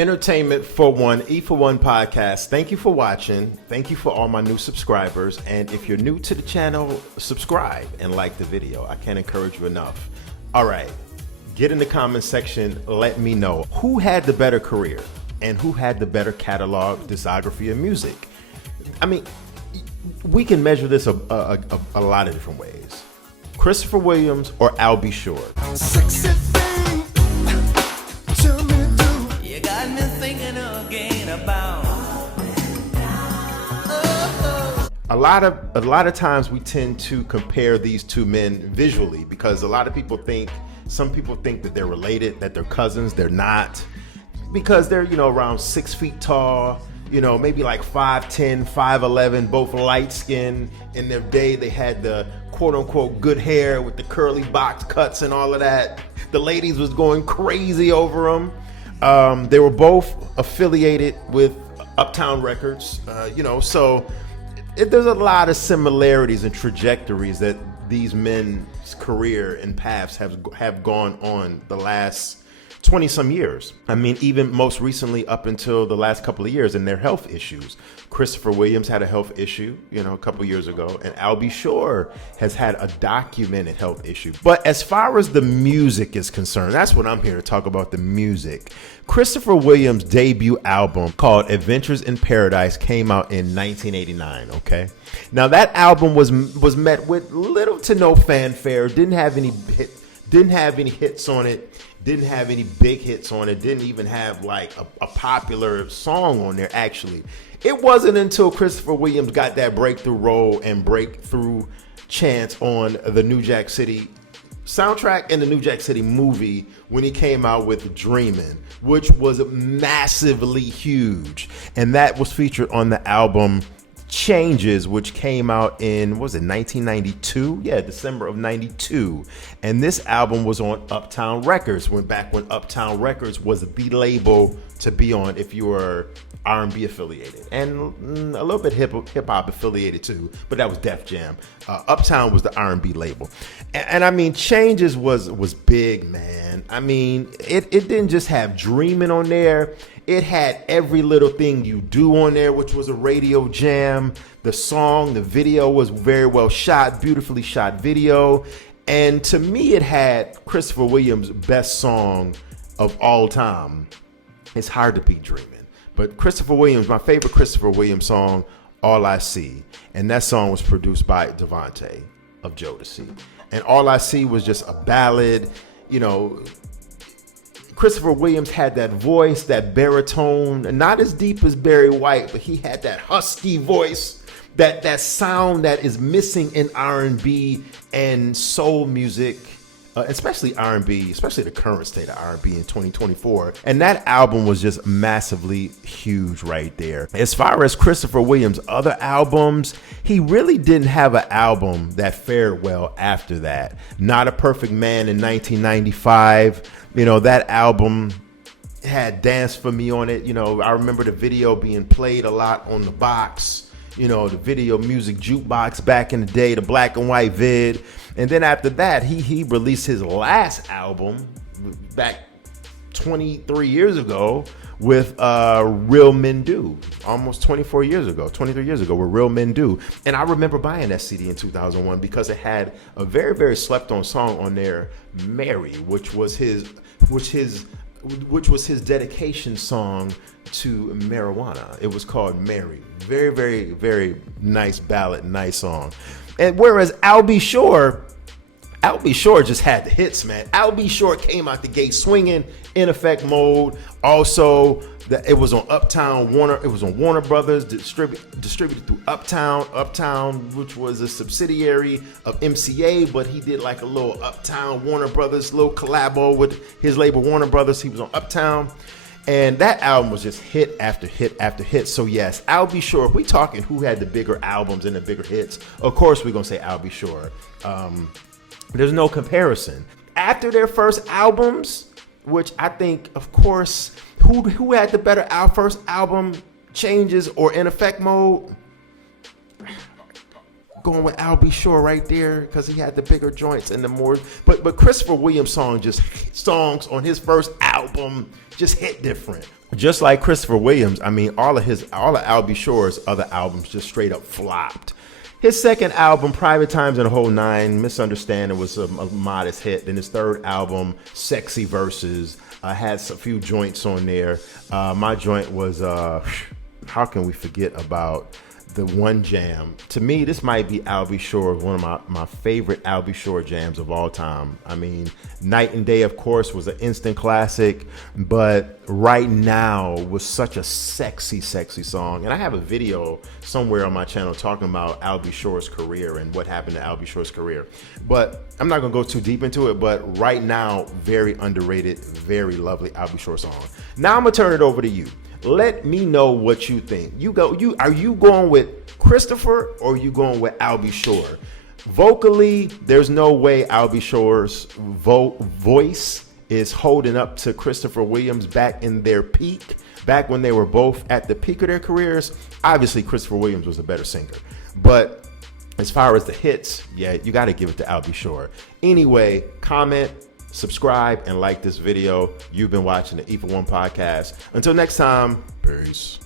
Entertainment for One, E for One podcast. Thank you for watching. Thank you for all my new subscribers. And if you're new to the channel, subscribe and like the video. I can't encourage you enough. All right, get in the comment section. Let me know who had the better career and who had the better catalog, discography, and music. I mean, we can measure this a lot of different ways. Christopher Williams or Al B. Sure. A lot of times we tend to compare these two men visually because a lot of people some people think that they're related, that they're cousins. They're not, because they're, around 6 feet tall, maybe like 5'10", 5'11", both light skinned. In their day, they had the quote unquote good hair with the curly box cuts and all of that. The ladies was going crazy over them. They were both affiliated with Uptown Records, so there's a lot of similarities and trajectories that these men's career and paths have gone on the last 20 some years. I mean, even most recently up until the last couple of years, and their health issues. Christopher Williams had a health issue, a couple years ago, and Al B. Sure has had a documented health issue. But as far as the music is concerned, that's what I'm here to talk about, the music. Christopher Williams' debut album called Adventures in Paradise came out in 1989, okay? Now that album was met with little to no fanfare, didn't have any hits on it, didn't have any big hits on it, didn't even have like a popular song on there actually. It wasn't until Christopher Williams got that breakthrough role and breakthrough chance on the New Jack City soundtrack and the New Jack City movie when he came out with Dreamin', which was massively huge. And that was featured on the album Changes, which came out in, 1992? Yeah, December of 92. And this album was on Uptown Records, back when Uptown Records was the label to be on if you were R&B affiliated, and a little bit hip hop affiliated too, but that was Def Jam. Uptown was the R&B label, and I mean, Changes was big, man. I mean, it didn't just have Dreamin' on there. It had Every Little Thing You Do on there, which was a radio jam. The song, the video was very well shot, beautifully shot video. And to me, it had Christopher Williams' best song of all time. It's hard to beat Dreamin'. But Christopher Williams, my favorite Christopher Williams song, All I See. And that song was produced by Devontae of Jodeci. And All I See was just a ballad, Christopher Williams had that voice, that baritone, not as deep as Barry White, but he had that husky voice, that sound that is missing in R&B and soul music, especially R&B, especially the current state of R&B in 2024. And that album was just massively huge right there. As far as Christopher Williams' other albums, he really didn't have an album that fared well after that. Not a Perfect Man in 1995. That album had Dance For Me on it. I remember the video being played a lot on the box, the video music jukebox back in the day, the black and white vid. And then after that, he released his last album back 23 years ago with Real Men Do, almost 23 years ago with Real Men Do. And I remember buying that CD in 2001 because it had a very, very slept on song on there, Mary, which was his dedication song to marijuana. It was called Mary. Very, very, very nice ballad, nice song. And whereas Al B. Sure just had the hits, man. Al B. Sure came out the gate swinging, In Effect Mode. Also, it was on Warner Brothers, distributed through Uptown, which was a subsidiary of MCA, but he did like a little Uptown Warner Brothers, little collabo with his label Warner Brothers. He was on Uptown. And that album was just hit after hit after hit. So yes, Al B. Sure, if we talking who had the bigger albums and the bigger hits, of course we're going to say Al B. Sure. There's no comparison. After their first albums, which I think, of course, who had the better first album, Changes or In Effect Mode? Going with Al B. Sure right there because he had the bigger joints and the more. But Christopher Williams songs on his first album just hit different. just like Christopher Williams, I mean, all of Al B. Sure's other albums just straight up flopped. His second album, Private Times and the Whole Nine, Misunderstanding, was a modest hit. Then his third album, Sexy Verses, had a few joints on there. My joint was, how can we forget about the one jam? To me, this might be Al B. Sure, one of my favorite Al B. Sure jams of all time. I mean, Night and Day, of course, was an instant classic, but Right Now was such a sexy, sexy song. And I have a video somewhere on my channel talking about Al B. Sure's career and what happened to Al B. Sure's career. But I'm not gonna go too deep into it, but Right Now, very underrated, very lovely Al B. Sure song. Now I'm gonna turn it over to you. Let me know what you think. Are you going with Christopher or are you going with Al B. Sure? Vocally, there's no way Al B. Sure's voice is holding up to Christopher Williams back in their peak, back when they were both at the peak of their careers. Obviously, Christopher Williams was a better singer. But as far as the hits, yeah, you got to give it to Al B. Sure. Anyway, comment, subscribe, and like this video. You've been watching the E for One podcast. Until next time, peace.